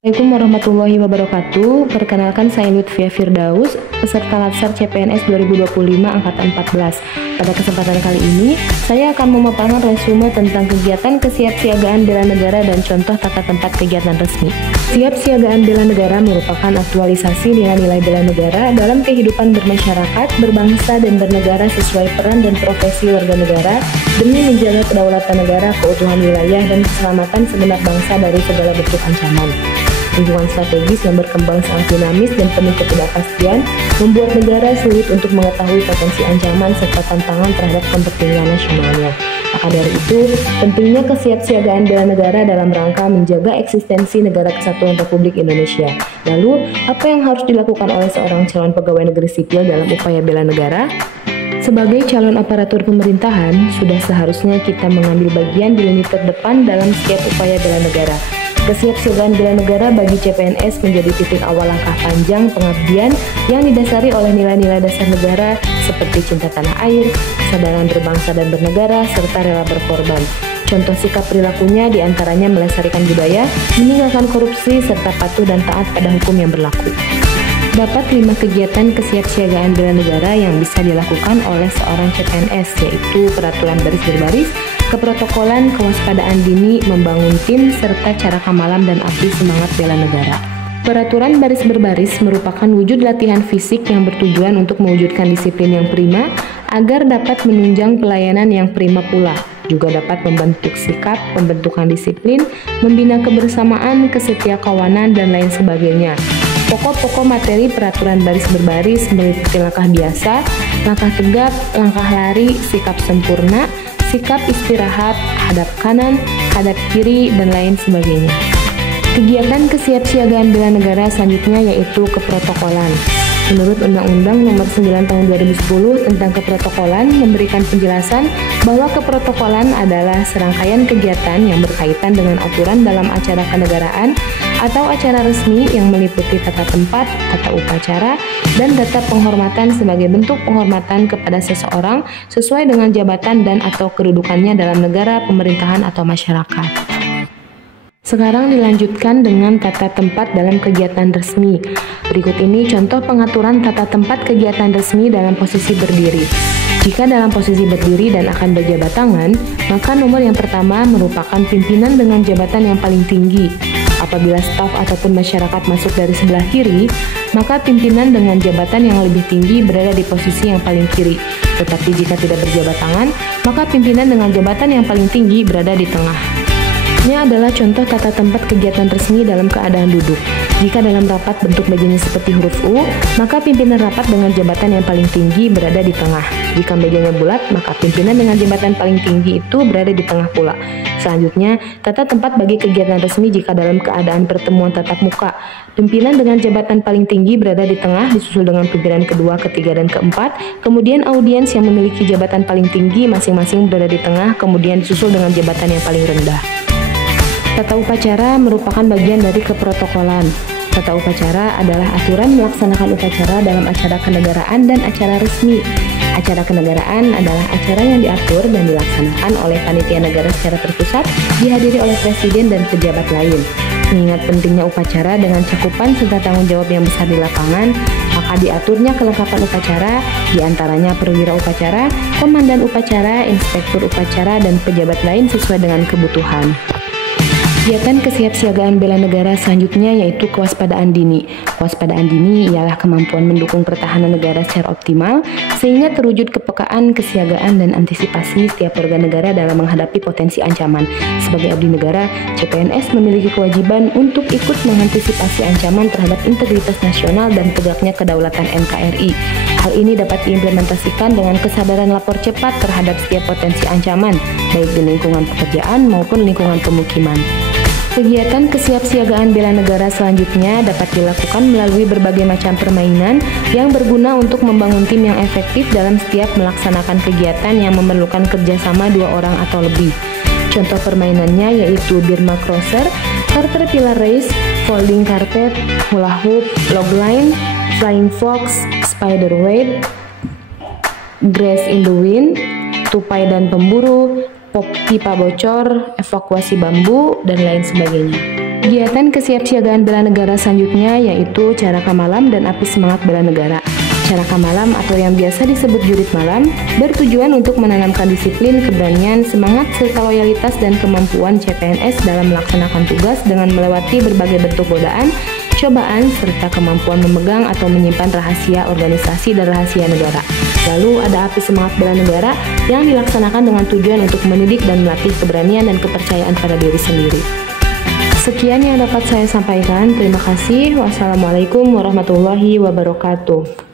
Assalamualaikum warahmatullahi wabarakatuh. Perkenalkan saya Lutfia Firdaus, peserta Latsar CPNS 2025 Angkatan 14. Pada kesempatan kali ini, saya akan memaparkan resume tentang kegiatan kesiapsiagaan bela negara dan contoh tata tempat kegiatan resmi. Siapsiagaan bela negara merupakan aktualisasi nilai-nilai bela negara dalam kehidupan bermasyarakat, berbangsa, dan bernegara sesuai peran dan profesi warga negara demi menjaga kedaulatan negara, keutuhan wilayah, dan keselamatan segenap bangsa dari segala bentuk ancaman. Lingkungan strategis yang berkembang sangat dinamis dan penuh ketidakpastian membuat negara sulit untuk mengetahui potensi ancaman serta tantangan terhadap kepentingan nasionalnya. Maka dari itu, pentingnya kesiapsiagaan bela negara dalam rangka menjaga eksistensi Negara Kesatuan Republik Indonesia. Lalu, apa yang harus dilakukan oleh seorang calon pegawai negeri sipil dalam upaya bela negara? Sebagai calon aparatur pemerintahan, sudah seharusnya kita mengambil bagian di lini terdepan dalam setiap upaya bela negara. Kesiapsiagaan bela negara bagi CPNS menjadi titik awal langkah panjang pengabdian yang didasari oleh nilai-nilai dasar negara seperti cinta tanah air, kesadaran berbangsa dan bernegara, serta rela berkorban. Contoh sikap perilakunya diantaranya melestarikan budaya, meninggalkan korupsi, serta patuh dan taat pada hukum yang berlaku. Dapat 5 kegiatan kesiapsiagaan bela negara yang bisa dilakukan oleh seorang CPNS, yaitu peraturan baris berbaris, keprotokolan, kewaspadaan dini, membangun tim, serta cara kamalam dan abdi semangat bela negara. Peraturan baris berbaris merupakan wujud latihan fisik yang bertujuan untuk mewujudkan disiplin yang prima agar dapat menunjang pelayanan yang prima pula. Juga dapat membentuk sikap, pembentukan disiplin, membina kebersamaan, kesetiakawanan, dan lain sebagainya. Pokok-pokok materi peraturan baris berbaris meliputi langkah biasa, langkah tegap, langkah lari, sikap sempurna, sikap istirahat, hadap kanan, hadap kiri, dan lain sebagainya. Kegiatan kesiapsiagaan bela negara selanjutnya yaitu keprotokolan. Menurut Undang-Undang Nomor 9 Tahun 2010 tentang keprotokolan memberikan penjelasan bahwa keprotokolan adalah serangkaian kegiatan yang berkaitan dengan aturan dalam acara kenegaraan atau acara resmi yang meliputi tata tempat, tata upacara, dan tata penghormatan sebagai bentuk penghormatan kepada seseorang sesuai dengan jabatan dan atau kedudukannya dalam negara, pemerintahan, atau masyarakat. Sekarang dilanjutkan dengan tata tempat dalam kegiatan resmi. Berikut ini contoh pengaturan tata tempat kegiatan resmi dalam posisi berdiri. Jika dalam posisi berdiri dan akan berjabat tangan, maka nomor yang pertama merupakan pimpinan dengan jabatan yang paling tinggi. Apabila staf ataupun masyarakat masuk dari sebelah kiri, maka pimpinan dengan jabatan yang lebih tinggi berada di posisi yang paling kiri. Tetapi jika tidak berjabat tangan, maka pimpinan dengan jabatan yang paling tinggi berada di tengah. Ini adalah contoh tata tempat kegiatan resmi dalam keadaan duduk. Jika dalam rapat bentuk mejanya seperti huruf U, maka pimpinan rapat dengan jabatan yang paling tinggi berada di tengah. Jika mejanya bulat, maka pimpinan dengan jabatan paling tinggi itu berada di tengah pula. Selanjutnya, tata tempat bagi kegiatan resmi jika dalam keadaan pertemuan tatap muka. Pimpinan dengan jabatan paling tinggi berada di tengah, disusul dengan pimpinan kedua, ketiga, dan keempat. Kemudian audiens yang memiliki jabatan paling tinggi masing-masing berada di tengah, kemudian disusul dengan jabatan yang paling rendah. Tata upacara merupakan bagian dari keprotokolan. Tata upacara adalah aturan melaksanakan upacara dalam acara kenegaraan dan acara resmi. Acara kenegaraan adalah acara yang diatur dan dilaksanakan oleh panitia negara secara terpusat, dihadiri oleh presiden dan pejabat lain. Mengingat pentingnya upacara dengan cakupan serta tanggung jawab yang besar di lapangan, maka diaturnya kelengkapan upacara, diantaranya perwira upacara, komandan upacara, inspektur upacara, dan pejabat lain sesuai dengan kebutuhan. Kegiatan kesiapsiagaan bela negara selanjutnya yaitu kewaspadaan dini. Kewaspadaan dini ialah kemampuan mendukung pertahanan negara secara optimal sehingga terwujud kepekaan, kesiagaan, dan antisipasi setiap warga negara dalam menghadapi potensi ancaman. Sebagai abdi negara, CPNS memiliki kewajiban untuk ikut mengantisipasi ancaman terhadap integritas nasional dan tegaknya kedaulatan NKRI. Hal ini dapat diimplementasikan dengan kesadaran lapor cepat terhadap setiap potensi ancaman, baik di lingkungan pekerjaan maupun lingkungan pemukiman. Kegiatan kesiapsiagaan bela negara selanjutnya dapat dilakukan melalui berbagai macam permainan yang berguna untuk membangun tim yang efektif dalam setiap melaksanakan kegiatan yang memerlukan kerjasama 2 orang atau lebih. Contoh permainannya yaitu Birma Crosser, Caterpillar Race, Folding Carpet, Hula Hoop, Logline, Flying Fox, Spider Web, Grass in the Wind, Tupai dan Pemburu, pipa bocor, evakuasi bambu, dan lain sebagainya. Kegiatan kesiapsiagaan bela negara selanjutnya yaitu Caraka Malam dan Api Semangat Bela Negara. Caraka Malam atau yang biasa disebut jurit malam bertujuan untuk menanamkan disiplin, keberanian, semangat, serta loyalitas dan kemampuan CPNS dalam melaksanakan tugas dengan melewati berbagai bentuk godaan, cobaan, serta kemampuan memegang atau menyimpan rahasia organisasi dan rahasia negara. Lalu ada Api Semangat Bela Negara yang dilaksanakan dengan tujuan untuk mendidik dan melatih keberanian dan kepercayaan pada diri sendiri. Sekian yang dapat saya sampaikan. Terima kasih. Wassalamualaikum warahmatullahi wabarakatuh.